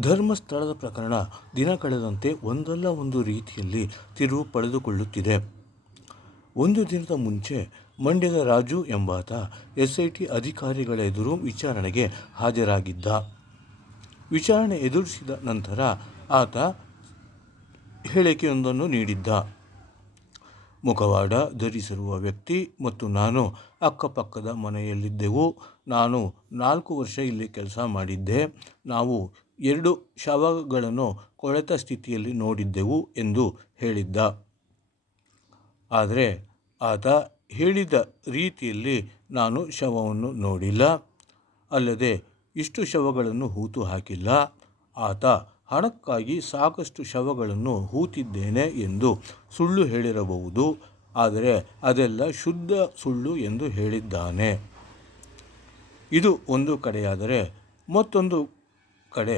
ಧರ್ಮಸ್ಥಳದ ಪ್ರಕರಣ ದಿನ ಕಳೆದಂತೆ ಒಂದಲ್ಲ ಒಂದು ರೀತಿಯಲ್ಲಿ ತಿರುವು ಪಡೆದುಕೊಳ್ಳುತ್ತಿದೆ. ಒಂದು ದಿನದ ಮುಂಚೆ ಮಂಡ್ಯದ ರಾಜು ಎಂಬಾತ ಎಸ್ಐಟಿ ಅಧಿಕಾರಿಗಳ ಎದುರು ವಿಚಾರಣೆಗೆ ಹಾಜರಾಗಿದ್ದ. ವಿಚಾರಣೆ ಎದುರಿಸಿದ ನಂತರ ಆತ ಹೇಳಿಕೆಯೊಂದನ್ನು ನೀಡಿದ್ದ. ಮುಖವಾಡ ಧರಿಸಿರುವ ವ್ಯಕ್ತಿ ಮತ್ತು ನಾನು ಅಕ್ಕಪಕ್ಕದ ಮನೆಯಲ್ಲಿದ್ದೆವು. ನಾನು ನಾಲ್ಕು ವರ್ಷ ಇಲ್ಲಿ ಕೆಲಸ ಮಾಡಿದ್ದೆ. ನಾವು ಎರಡು ಶವಗಳನ್ನು ಕೊಳೆತ ಸ್ಥಿತಿಯಲ್ಲಿ ನೋಡಿದ್ದೆವು ಎಂದು ಹೇಳಿದ್ದ. ಆದರೆ ಆತ ಹೇಳಿದ ರೀತಿಯಲ್ಲಿ ನಾನು ಶವವನ್ನು ನೋಡಿಲ್ಲ. ಅಲ್ಲದೆ ಇಷ್ಟು ಶವಗಳನ್ನು ಹೂತು ಹಾಕಿಲ್ಲ. ಆತ ಹಣಕ್ಕಾಗಿ ಸಾಕಷ್ಟು ಶವಗಳನ್ನು ಹೂತಿದ್ದೇನೆ ಎಂದು ಸುಳ್ಳು ಹೇಳಿರಬಹುದು. ಆದರೆ ಅದೆಲ್ಲ ಶುದ್ಧ ಸುಳ್ಳು ಎಂದು ಹೇಳಿದ್ದಾನೆ. ಇದು ಒಂದು ಕಡೆಯಾದರೆ ಮತ್ತೊಂದು ಕಡೆ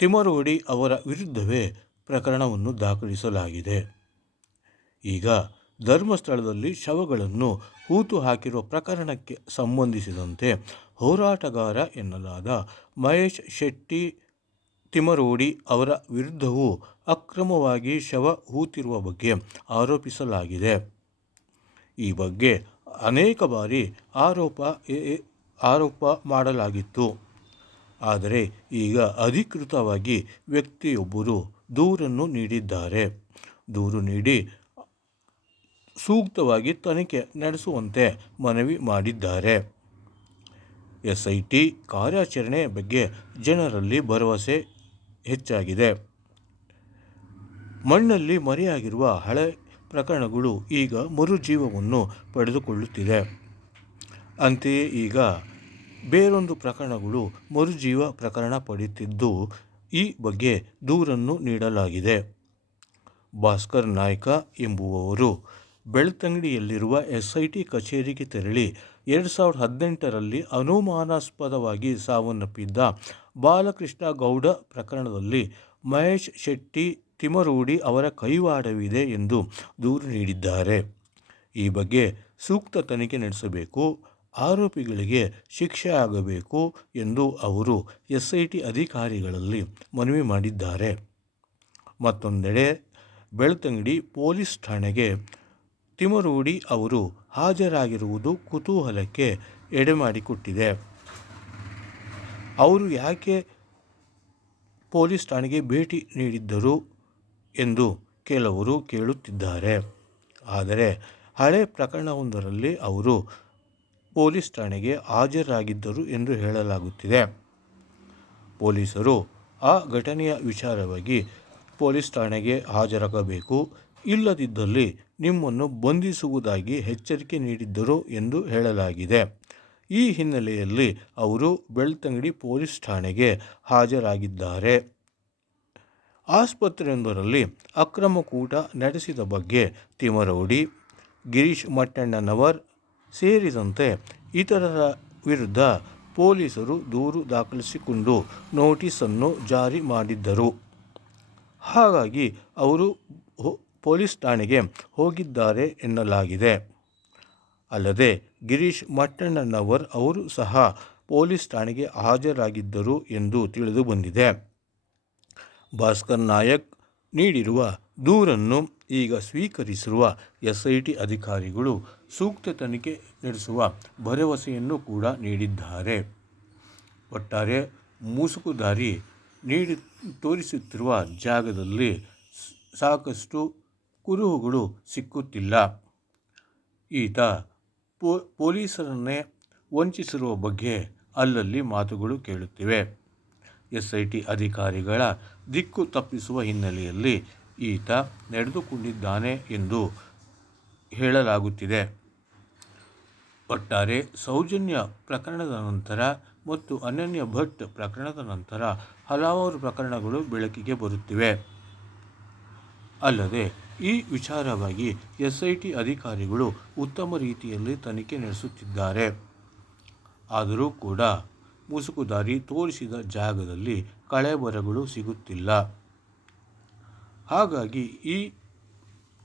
ತಿಮರೋಡಿ ಅವರ ವಿರುದ್ಧವೇ ಪ್ರಕರಣವನ್ನು ದಾಖಲಿಸಲಾಗಿದೆ. ಈಗ ಧರ್ಮಸ್ಥಳದಲ್ಲಿ ಶವಗಳನ್ನು ಹೂತು ಹಾಕಿರುವ ಪ್ರಕರಣಕ್ಕೆ ಸಂಬಂಧಿಸಿದಂತೆ ಹೋರಾಟಗಾರ ಎನ್ನಲಾದ ಮಹೇಶ್ ಶೆಟ್ಟಿ, ತಿಮರೋಡಿ ಅವರ ವಿರುದ್ಧವೂ ಅಕ್ರಮವಾಗಿ ಶವ ಹೂತಿರುವ ಬಗ್ಗೆ ಆರೋಪಿಸಲಾಗಿದೆ. ಈ ಬಗ್ಗೆ ಅನೇಕ ಬಾರಿ ಆರೋಪ ಆರೋಪ ಮಾಡಲಾಗಿತ್ತು. ಆದರೆ ಈಗ ಅಧಿಕೃತವಾಗಿ ವ್ಯಕ್ತಿಯೊಬ್ಬರು ದೂರನ್ನು ನೀಡಿದ್ದಾರೆ. ದೂರು ನೀಡಿ ಸೂಕ್ತವಾಗಿ ತನಿಖೆ ನಡೆಸುವಂತೆ ಮನವಿ ಮಾಡಿದ್ದಾರೆ. ಎಸ್ಐಟಿ ಕಾರ್ಯಾಚರಣೆ ಬಗ್ಗೆ ಜನರಲ್ಲಿ ಭರವಸೆ ಹೆಚ್ಚಾಗಿದೆ. ಮಣ್ಣಲ್ಲಿ ಮರೆಯಾಗಿರುವ ಹಳೆ ಪ್ರಕರಣಗಳು ಈಗ ಮರುಜೀವವನ್ನು ಪಡೆದುಕೊಳ್ಳುತ್ತಿದೆ. ಅಂತೆಯೇ ಈಗ ಬೇರೊಂದು ಪ್ರಕರಣಗಳು ಮರುಜೀವ ಪ್ರಕರಣ ಪಡೆಯುತ್ತಿದ್ದು, ಈ ಬಗ್ಗೆ ದೂರನ್ನು ನೀಡಲಾಗಿದೆ. ಭಾಸ್ಕರ್ ನಾಯ್ಕ ಎಂಬುವವರು ಬೆಳ್ತಂಗಡಿಯಲ್ಲಿರುವ ಎಸ್ಐಟಿ ಕಚೇರಿಗೆ ತೆರಳಿ ಎರಡು ಸಾವಿರದ ಹದಿನೆಂಟರಲ್ಲಿ ಅನುಮಾನಾಸ್ಪದವಾಗಿ ಸಾವನ್ನಪ್ಪಿದ್ದ ಬಾಲಕೃಷ್ಣ ಗೌಡ ಪ್ರಕರಣದಲ್ಲಿ ಮಹೇಶ್ ಶೆಟ್ಟಿ ತಿಮರೂಡಿ ಅವರ ಕೈವಾಡವಿದೆ ಎಂದು ದೂರು ನೀಡಿದ್ದಾರೆ. ಈ ಬಗ್ಗೆ ಸೂಕ್ತ ತನಿಖೆ ನಡೆಸಬೇಕು. ಆರೋಪಿಗಳಿಗೆ ಶಿಕ್ಷೆ ಆಗಬೇಕು ಎಂದು ಅವರು ಎಸ್ಐಟಿ ಅಧಿಕಾರಿಗಳಲ್ಲಿ ಮನವಿ ಮಾಡಿದ್ದಾರೆ. ಮತ್ತೊಂದೆಡೆ, ಬೆಳ್ತಂಗಡಿ ಪೊಲೀಸ್ ಠಾಣೆಗೆ ತಿಮರೂಡಿ ಅವರು ಹಾಜರಾಗಿರುವುದು ಕುತೂಹಲಕ್ಕೆ ಎಡೆಮಾಡಿಕೊಟ್ಟಿದೆ. ಅವರು ಯಾಕೆ ಪೊಲೀಸ್ ಠಾಣೆಗೆ ಭೇಟಿ ನೀಡಿದ್ದರು ಎಂದು ಕೆಲವರು ಕೇಳುತ್ತಿದ್ದಾರೆ. ಆದರೆ, ಹಳೆ ಪ್ರಕರಣವೊಂದರಲ್ಲಿ ಅವರು ಪೊಲೀಸ್ ಠಾಣೆಗೆ ಹಾಜರಾಗಿದ್ದರು ಎಂದು ಹೇಳಲಾಗುತ್ತಿದೆ. ಪೊಲೀಸರು ಆ ಘಟನೆಯ ವಿಚಾರವಾಗಿ ಪೊಲೀಸ್ ಠಾಣೆಗೆ ಹಾಜರಾಗಬೇಕು, ಇಲ್ಲದಿದ್ದಲ್ಲಿ ನಿಮ್ಮನ್ನು ಬಂಧಿಸುವುದಾಗಿ ಎಚ್ಚರಿಕೆ ನೀಡಿದ್ದರು ಎಂದು ಹೇಳಲಾಗಿದೆ. ಈ ಹಿನ್ನೆಲೆಯಲ್ಲಿ ಅವರು ಬೆಳ್ತಂಗಡಿ ಪೊಲೀಸ್ ಠಾಣೆಗೆ ಹಾಜರಾಗಿದ್ದಾರೆ. ಆಸ್ಪತ್ರೆಯೊಂದರಲ್ಲಿ ಅಕ್ರಮ ಕೂಟ ನಡೆಸಿದ ಬಗ್ಗೆ ತಿಮರೌಡಿ ಗಿರೀಶ್ ಮಟ್ಟಣ್ಣನವರ್ ಸೇರಿದಂತೆ ಇತರರ ವಿರುದ್ಧ ಪೊಲೀಸರು ದೂರು ದಾಖಲಿಸಿಕೊಂಡು ನೋಟಿಸನ್ನು ಜಾರಿ ಮಾಡಿದ್ದರು. ಹಾಗಾಗಿ ಅವರು ಪೊಲೀಸ್ ಠಾಣೆಗೆ ಹೋಗಿದ್ದಾರೆ ಎನ್ನಲಾಗಿದೆ. ಅಲ್ಲದೆ ಗಿರೀಶ್ ಮಟ್ಟಣ್ಣನವರ್ ಅವರು ಸಹ ಪೊಲೀಸ್ ಠಾಣೆಗೆ ಹಾಜರಾಗಿದ್ದರು ಎಂದು ತಿಳಿದು ಬಂದಿದೆ ಭಾಸ್ಕರ್ ನಾಯಕ್ ನೀಡಿರುವ ದೂರನ್ನು ಈಗ ಸ್ವೀಕರಿಸಿರುವ ಎಸ್ಐಟಿ ಅಧಿಕಾರಿಗಳು ಸೂಕ್ತ ತನಿಖೆ ನಡೆಸುವ ಭರವಸೆಯನ್ನು ಕೂಡ ನೀಡಿದ್ದಾರೆ. ಒಟ್ಟಾರೆ ಮೂಸುಕುದಾರಿ ನೀಡಿ ತೋರಿಸುತ್ತಿರುವ ಜಾಗದಲ್ಲಿ ಸಾಕಷ್ಟು ಕುರುಹುಗಳು ಸಿಕ್ಕುತ್ತಿಲ್ಲ. ಈತ ಪೊ, ಪೊಲೀಸರನ್ನೇ ವಂಚಿಸಿರುವ ಬಗ್ಗೆ ಅಲ್ಲಲ್ಲಿ ಮಾತುಗಳು ಕೇಳುತ್ತಿವೆ. ಎಸ್ ಐ ಟಿ ಅಧಿಕಾರಿಗಳ ದಿಕ್ಕು ತಪ್ಪಿಸುವ ಹಿನ್ನೆಲೆಯಲ್ಲಿ ಈತ ನಡೆದುಕೊಂಡಿದ್ದಾನೆ ಎಂದು ಹೇಳಲಾಗುತ್ತಿದೆ. ಒಟ್ಟಾರೆ ಸೌಜನ್ಯ ಪ್ರಕರಣದ ನಂತರ ಮತ್ತು ಅನನ್ಯ ಭಟ್ ಪ್ರಕರಣದ ನಂತರ ಹಲವಾರು ಪ್ರಕರಣಗಳು ಬೆಳಕಿಗೆ ಬರುತ್ತಿವೆ. ಅಲ್ಲದೆ, ಈ ವಿಚಾರವಾಗಿ ಎಸ್ ಅಧಿಕಾರಿಗಳು ಉತ್ತಮ ರೀತಿಯಲ್ಲಿ ತನಿಖೆ ನಡೆಸುತ್ತಿದ್ದಾರೆ. ಆದರೂ ಕೂಡ ಮುಸುಕುದಾರಿ ತೋರಿಸಿದ ಜಾಗದಲ್ಲಿ ಕಳೆಬರಗಳು ಸಿಗುತ್ತಿಲ್ಲ. ಹಾಗಾಗಿ ಈ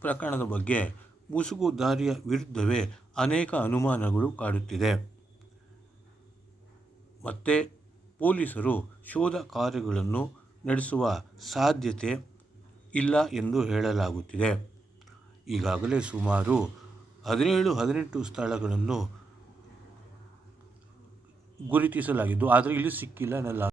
ಪ್ರಕರಣದ ಬಗ್ಗೆ ಮುಸುಗುದಾರಿಯ ವಿರುದ್ಧವೇ ಅನೇಕ ಅನುಮಾನಗಳು ಕಾಡುತ್ತಿದೆ. ಮತ್ತೆ ಪೊಲೀಸರು ಶೋಧ ಕಾರ್ಯಗಳನ್ನು ನಡೆಸುವ ಸಾಧ್ಯತೆ ಇಲ್ಲ ಎಂದು ಹೇಳಲಾಗುತ್ತಿದೆ. ಈಗಾಗಲೇ ಸುಮಾರು ಹದಿನೇಳು, ಹದಿನೆಂಟು ಸ್ಥಳಗಳನ್ನು ಗುರುತಿಸಲಾಗಿದ್ದು, ಆದರೆ ಇಲ್ಲಿ ಸಿಕ್ಕಿಲ್ಲ ಎನ್ನಲಾಗುತ್ತಿದೆ